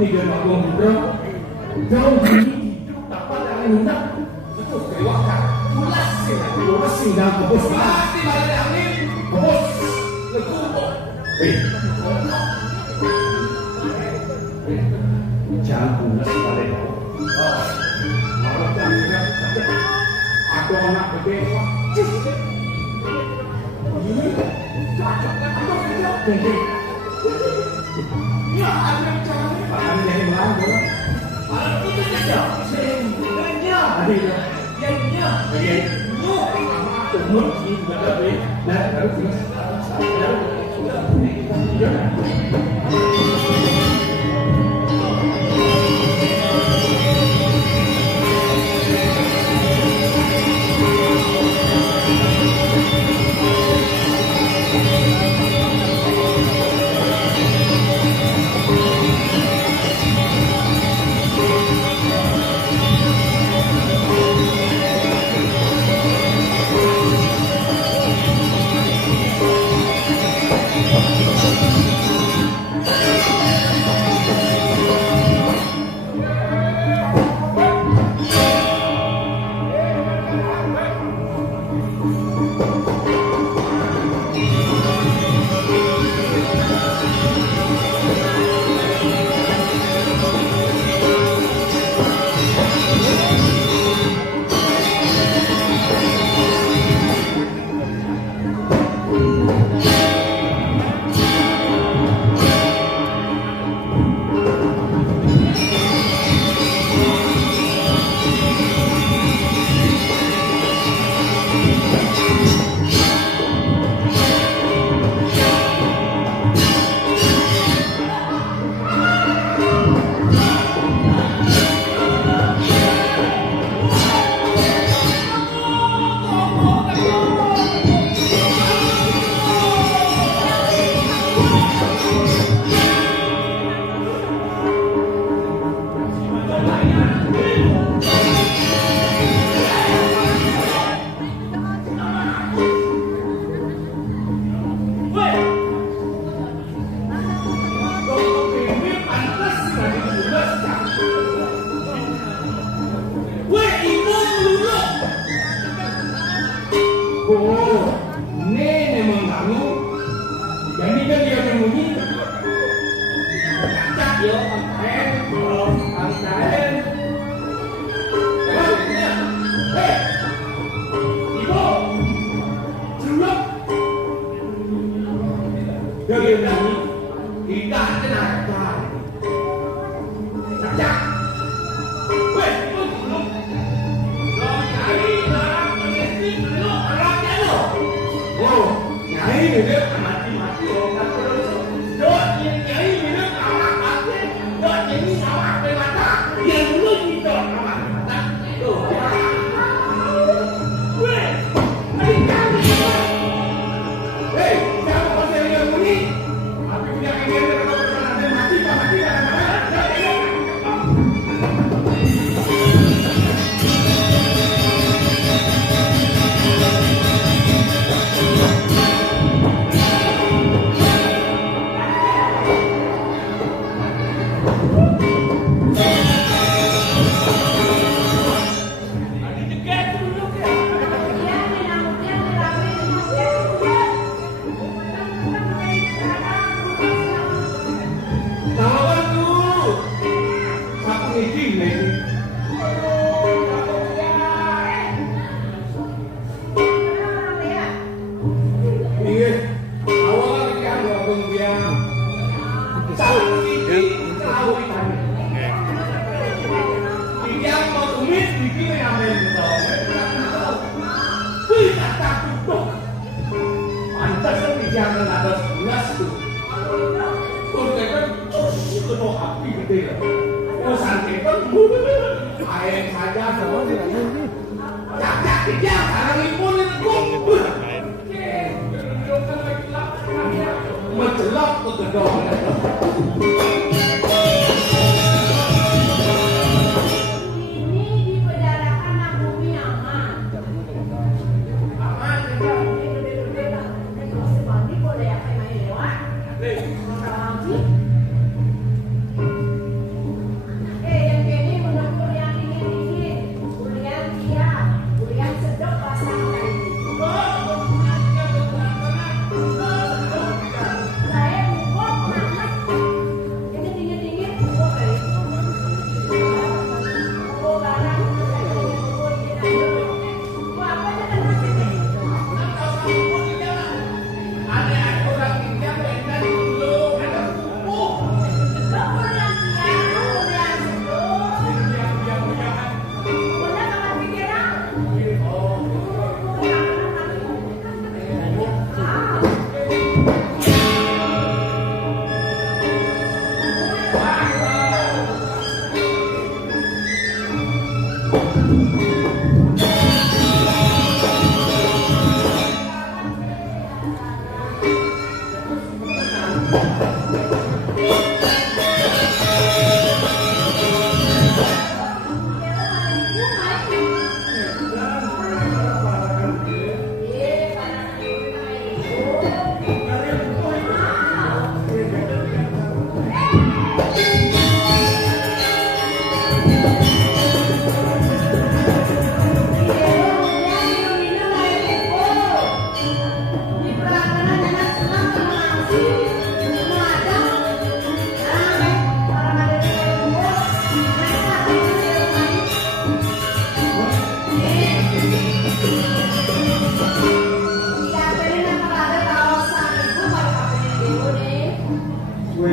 tiga Agung Putra jauh ini dapat yang hendak itu kewakan pulas sih dah bos pasti balik angin bos leku jangan pulas balik malah jangan aku anak gede ini cocok ya, ada cara makan jadi malam bola. Malam itu saja. Sebenarnya. Ada ya. No. Tumur juga ada. Nah, harus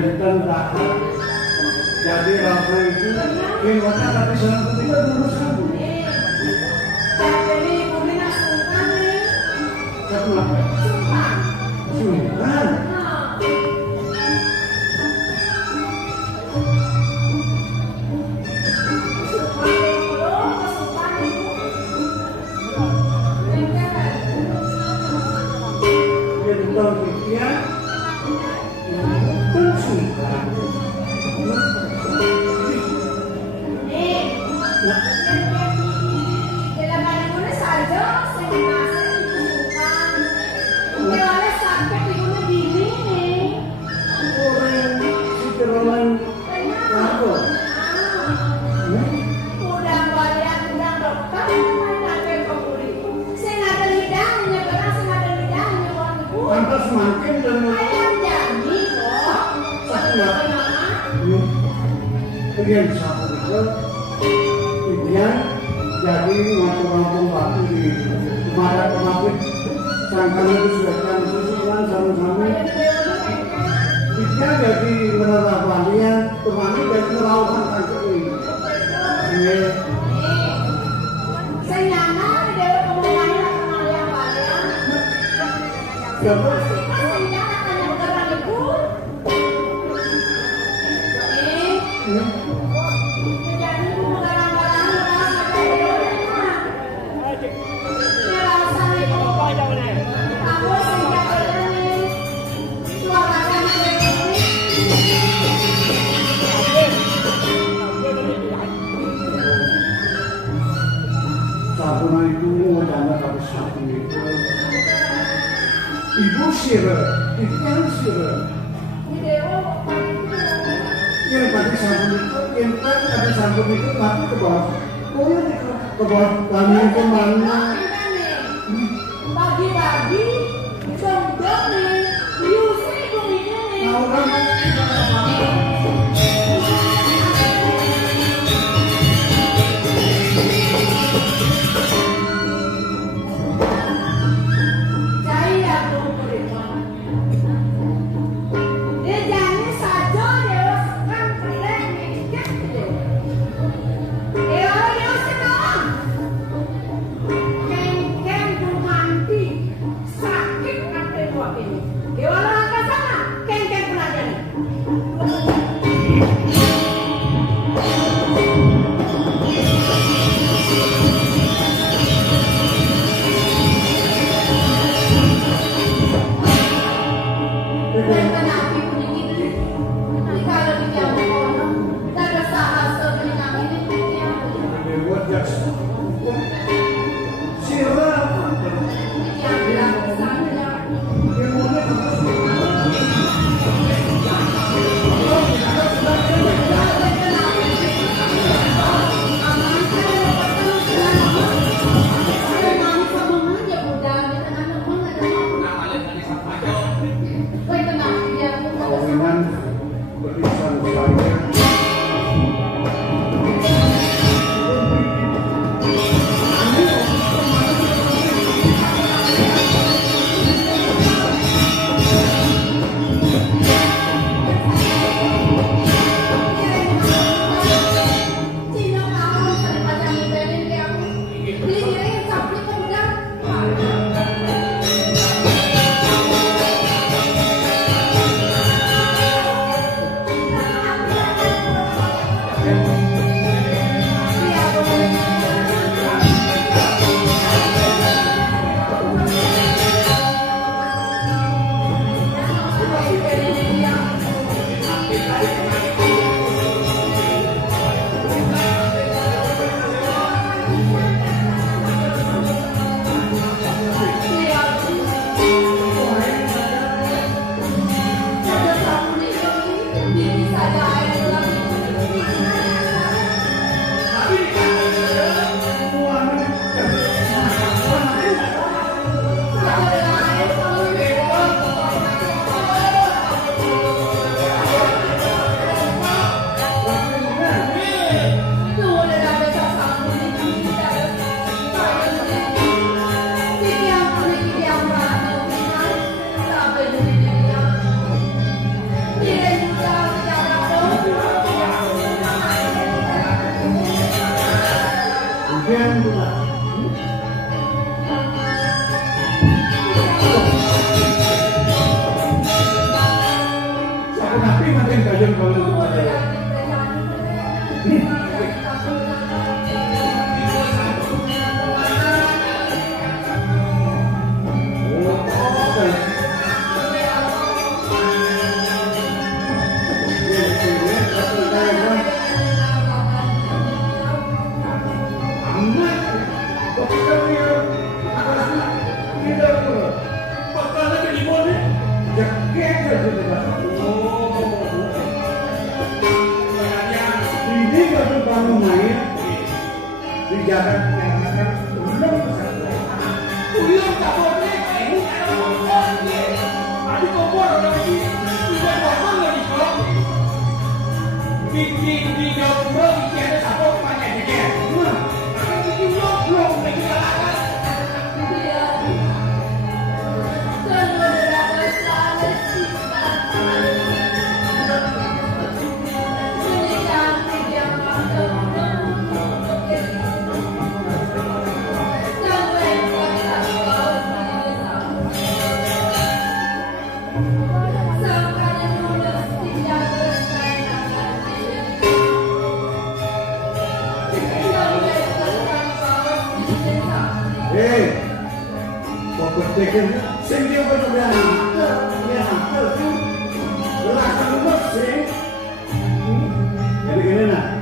benten tak. Jadi rasa itu gimana tapi sana ketika lulus kamu. Jadi mungkin asukan nih. Satu apa? Sumpah. Sultan. Semakin dan kemudian satu itu kemudian jadi ngomong-ngomong waktu di kemarin sangkanya itu sudah kan susulan sama-sama dia jadi menerapannya kemarin jadi melakukan kantor ini saya nyana di dewa kemuliaan kenal yang banyak Sabuna itu adalah kalau satu itu ibu sirah, itu yang sirah. Yang tadi sabun itu, yang tadi ada sabun itu mati ke bawah. Oh ya ke bawah kami ke mana? Pagi-pagi, jomblo nih, diusir kulinya nih. Tahu kan? kamu main di jalan yang belum Uyang tak boleh, ini ada kompor ni. Ada kompor lagi. Tidak kompor lagi kok. Di dapur ini ada sabuk banyak juga. Ini belum lagi kalah. Tekan sing dia benar ya tu lakukan buat sing jadi gini nak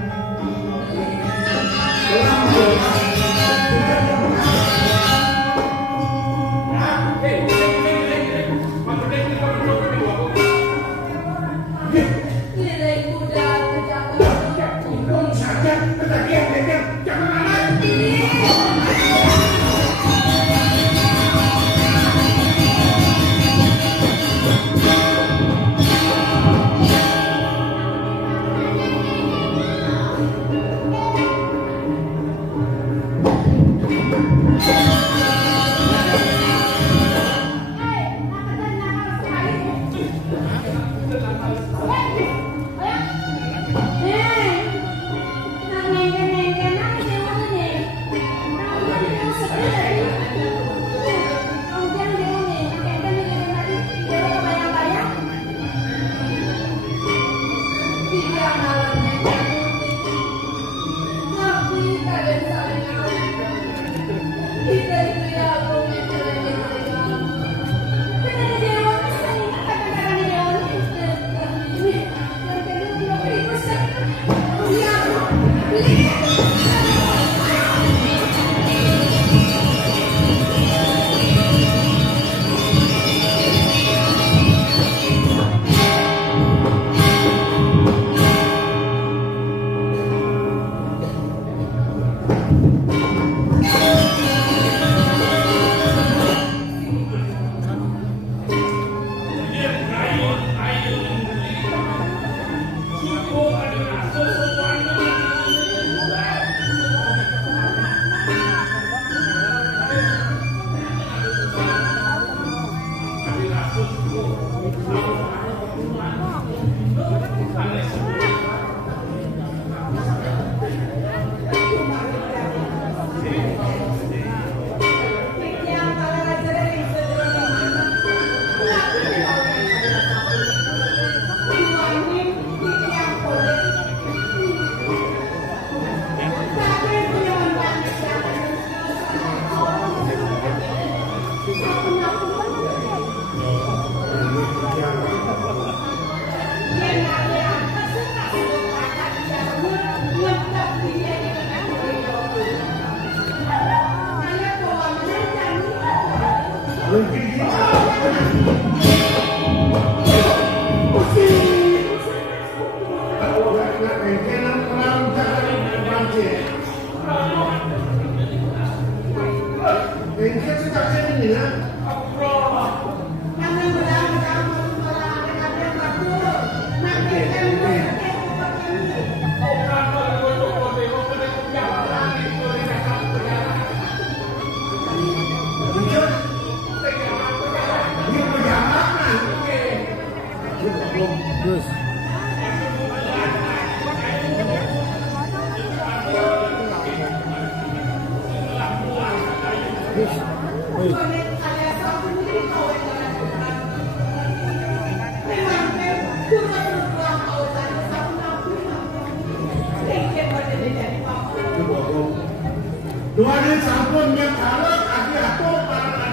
Doanya sampun yang kalau kaki aku para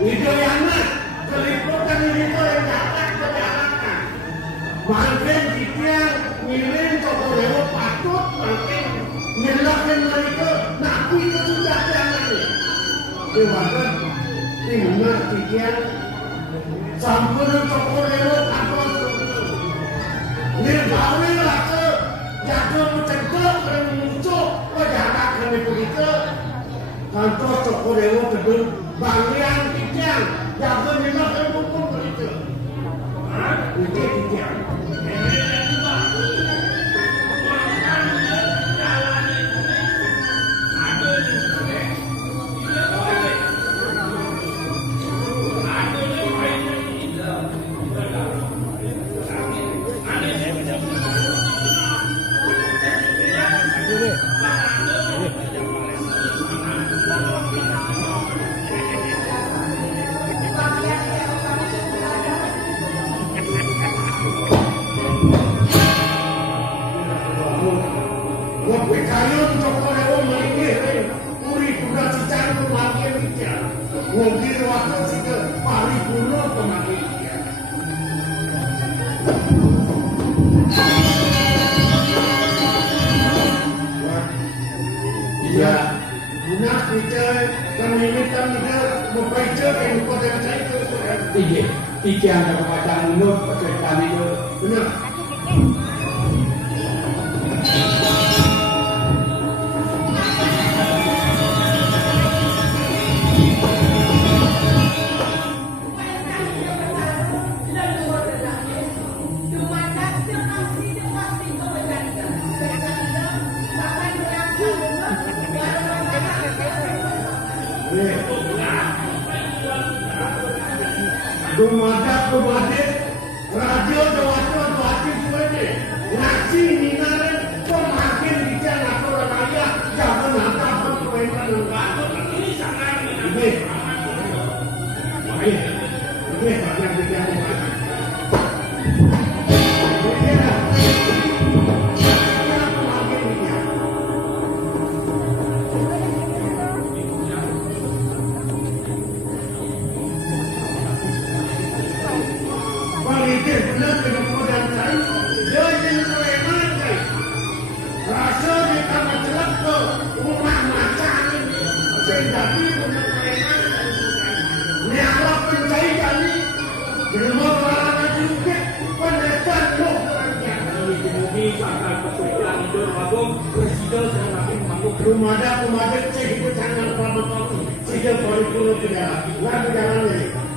itu yang keliputan itu yang datang ke jalanan. Mungkin dia ngirim ke Korea patut mungkin nyelakin mereka nabi itu sudah jalan. Diwakil tinggal dia sampun ke Korea patut. Ini kawin lah ke jatuh mencetak kan cocok kok dewa gedung bangian kijang jaga nyenak yang kumpul begitu itu kijang Iki yang ada bacaan menurut percertaan itu benar. Dumadak, radio doatin semuanya. Ngaji minare, pemakin bicara atau raya, jangan apa permainan yang bagus. Ini sangat ini. Ini banyak bicara. Rumah cek itu jangan apa-apa. Sehingga baru tidak. Lalu jangan ini.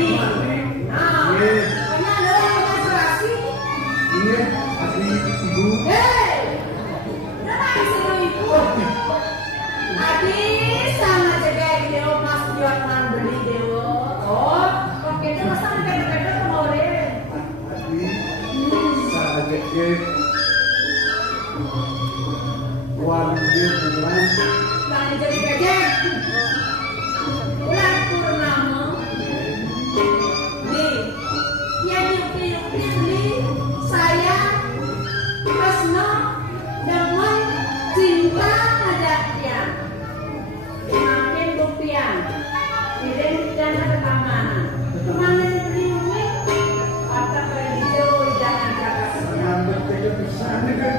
Mandi. Nah, pokoknya ada yang mengasurasi. Iya, adik ibu. Hei, kenapa disuruh ibu? Adi sama jaga Dewa Mas Jualan beli Dewa. Oh, oke itu masa mereka mau deh. Adik, sahaja ke warga bulan. Jangan jadi gajah. Bulan purnama. Nih, yang nyupi-nyupi beli saya Tresno dengan cinta ada yang makin rupiah kirim dana ke keamanan kemarin beli uang atau beli jauh jangan jaga Jangan bertega bisa kan?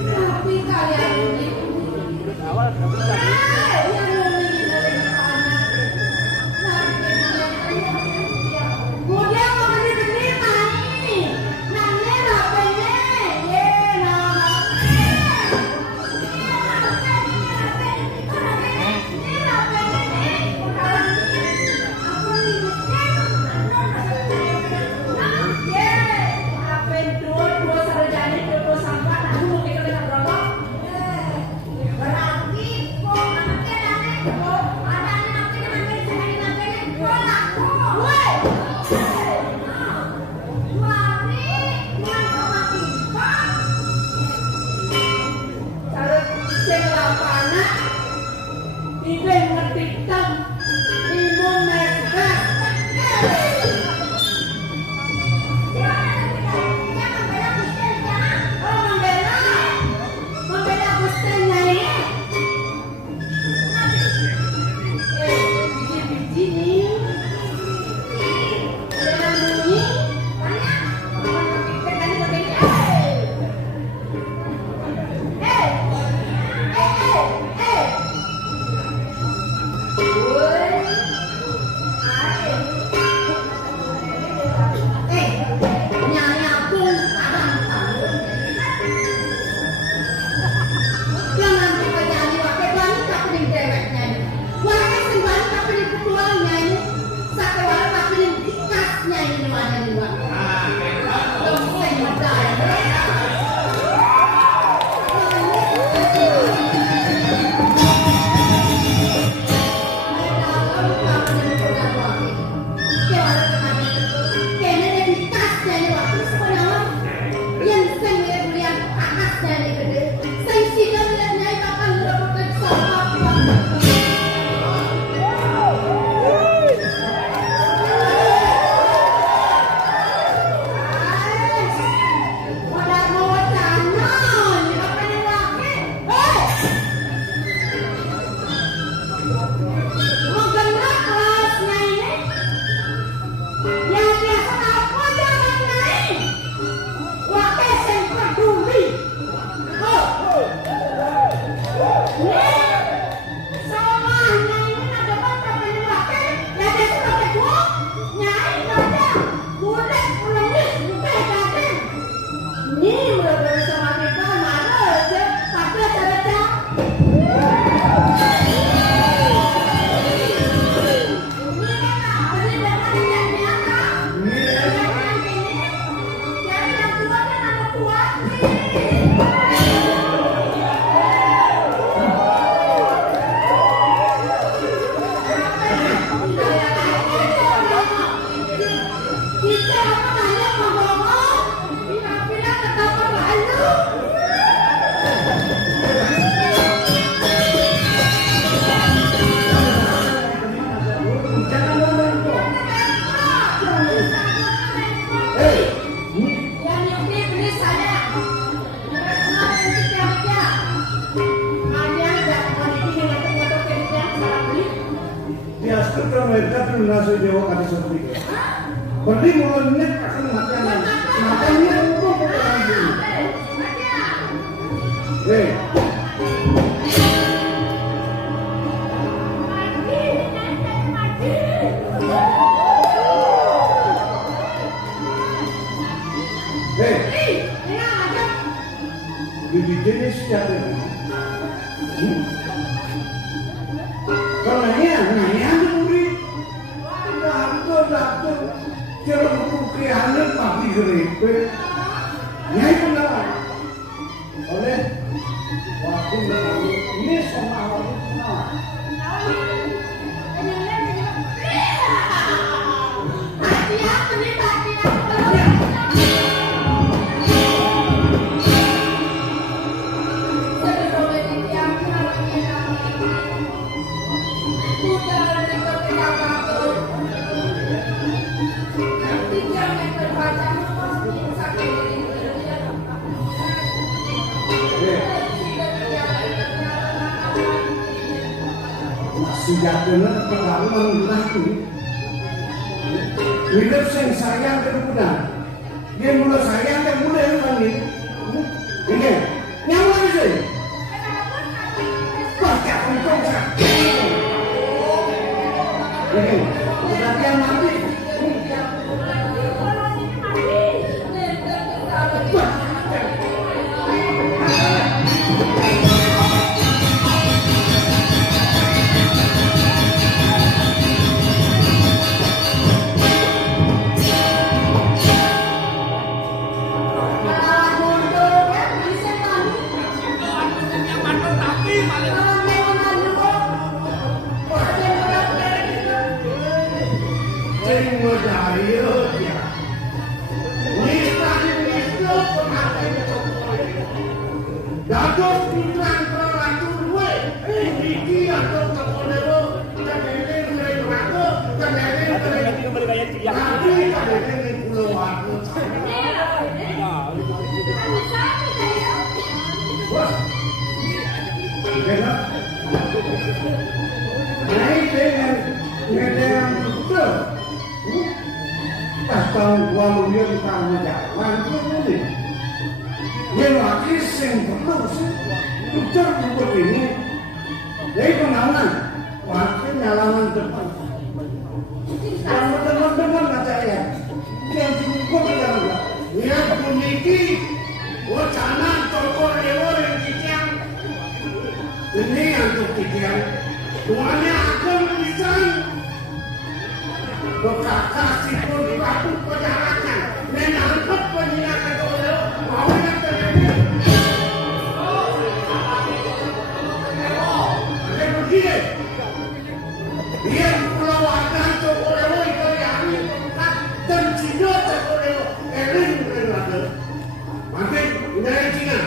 Tapi kalian ini kemudian mau beli mani nanya HP-nya di seperti itu. Beli mulanya kasih makanan, makannya untuk orang ini. Di jenis siapa ini? Kalau nanya dulu, dapet, kalau bukiannya pasti geripe, nyai kenal. Oleh waktu ini sama waktu kenal. Sejatinya terlalu lagi. Hidup yang sayang kemudian, dia mulai sayang dan mulai lagi. Ini nyawa sih. Baca kontrak. Ini latihan mati. Tahun 2000 kita menjalan ini, yang lagi sing terus ujar begini, jadi pengawalan, waktu nyalaman depan, teman-teman baca ya, yang cukup bilang, lihat memiliki wacana toko dewa yang kician, ini untuk kician, semuanya akan bisa. Kakak si pun dipatuh perjalanan, menangkap penyiaran oleh mau yang terjadi. Ada begini, dia keluarkan Cokolewo itu yang dan Cina Cokolewo, eling berada. Mungkin dari Cina.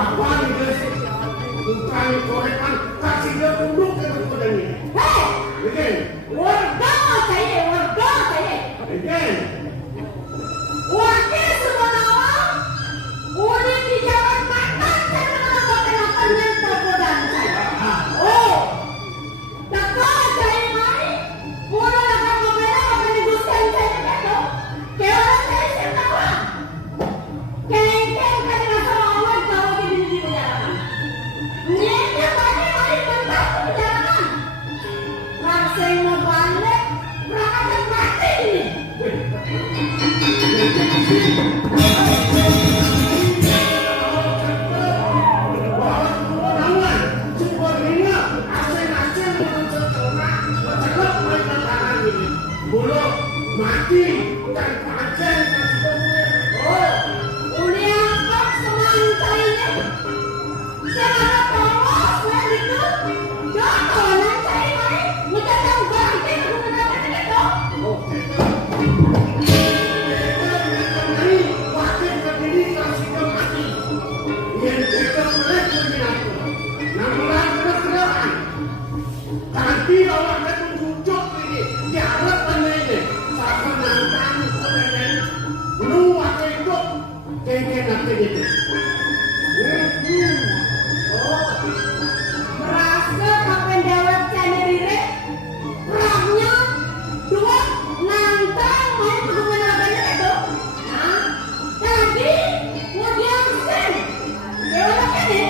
kapan guys? Bukan korekan kasih dia duduk ke tempat ini. Hei, Again, warga saya. again. Wakil semua orang, udah di jalan makan saya menonton dengan perbuatan saya. Oh, takkan saya main, mulai akan membela apa negosiasi saya itu. Keorang saya sentawa. Kengkeng kan dengan sama Allah kalau di penjarakan. Niatnya mari mentah penjarakan. Langsung mau balik, perangkat mati ini. Mati dan pancen. Oh, uli angkat semangka ini. Saya ada polos, saya itu. Jatuh, nanti saya main. Mudah tahu bangkit, aku mendapat itu. Oke. Wakil berdiri kasih ke mati. Yang kita mereka menyenangkan. Namun kebenaran. Tapi orang itu tunjuk ini. Diharapkan ini. Sama nantang kodekan. Lu wakil itu. Kengkeng nanti itu. Oh, merasa kapan jawab saya diri? Perangnya dua nantang main pergunakan itu. Nah, tadi kemudian sen. Gimana kan ya?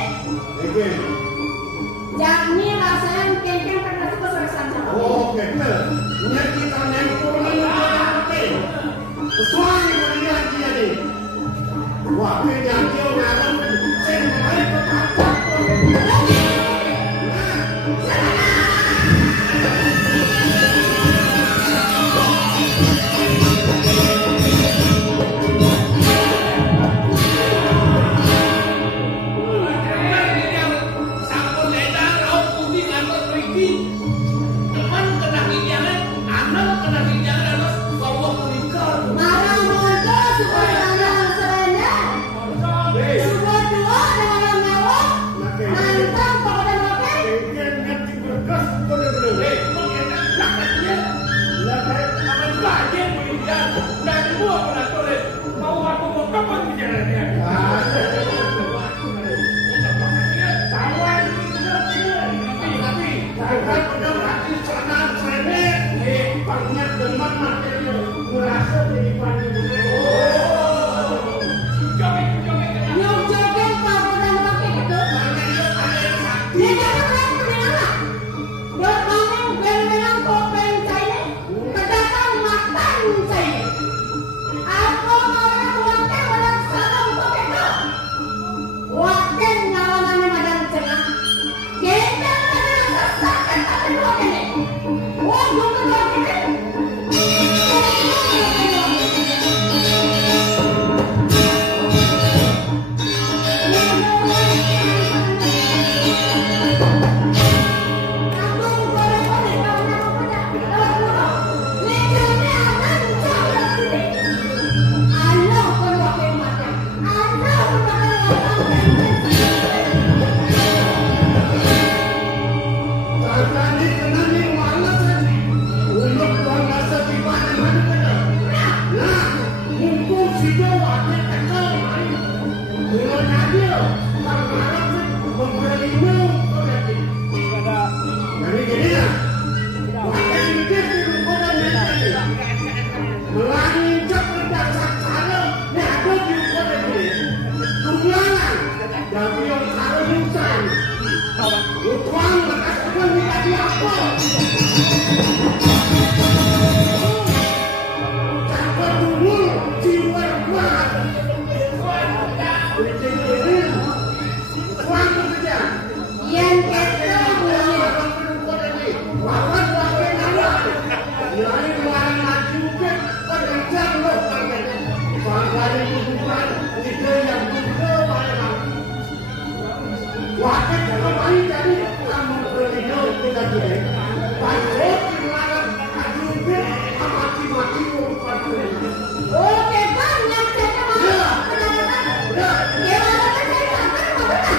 Again. Jakni rasanya kengkeng pernah itu kesersan sama. Oke, betul. Ini kita nempur lagi. Sesuai dengan dia ni. Wakil yang dia ngalam. Saya main berkata. Marang mondo supaya marang serena. Subuh dua dengan nyawa. Nantang pada makan. Kengkeng nanti berkas boleh-boleh. Jangan pada hati celana serene. Banyak teman materi merasa di depan Yung joget pada makan itu. Dia jangan main penyelam. Dia bangun berenang kopeng saya. Kedatang makan saya. Aku orang wakil orang salam kok itu. Wakil ngawamannya madang cengah. Kita adalah sesakan tapi wakil ini. Wah, bukan wakil ini. Yang kita Wakil kalau bayi jadi kamu beliau kita jadi. Pasal dilarang ajudan mati-mati umpan. Oke, banyak saya mau. Gimana kan saya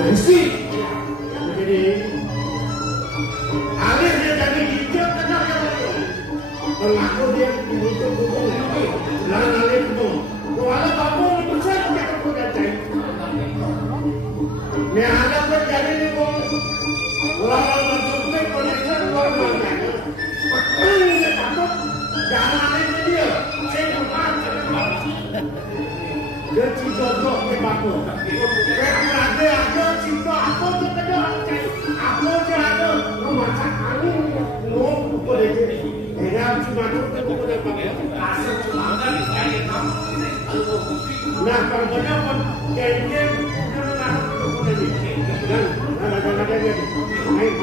Mesti. Jadi alih dia jadi hijau kenal yang lain. Mengaku dia butuh hubungan. Lalu alih itu. Kalau kamu besar dia kemudian cai. Ni anak berjadi ni pun. Lawan masuknya koneksi luar mana. Ini takut. Jangan alih dia. Saya bukan. Dia cinta dok ke batu. Kerana dia cinta aku tu kedua. Aku jangan rumah angin ngom boleh jadi. Dia cuma tu boleh pakai. Asal cuma ada di sekali kamu. Nah kalau banyak pun kayaknya jangan boleh jadi. Dan ada dia. Naik.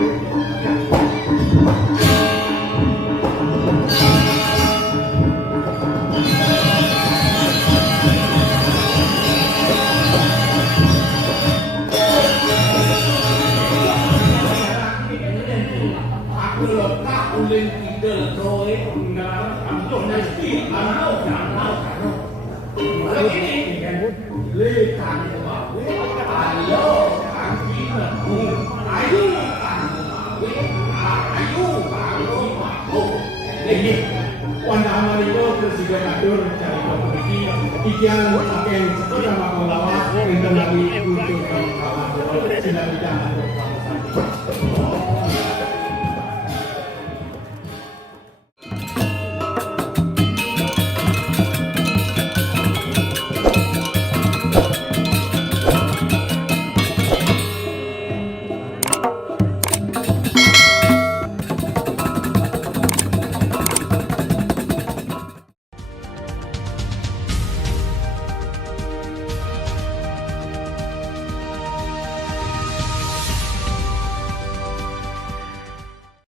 Lên kita rồi anh này lau ini lê thằng mà alo thằng gì mà ayu ini wanita itu presiden atur cari komoditi ikan akan sekolah melawan dengan nabi untuk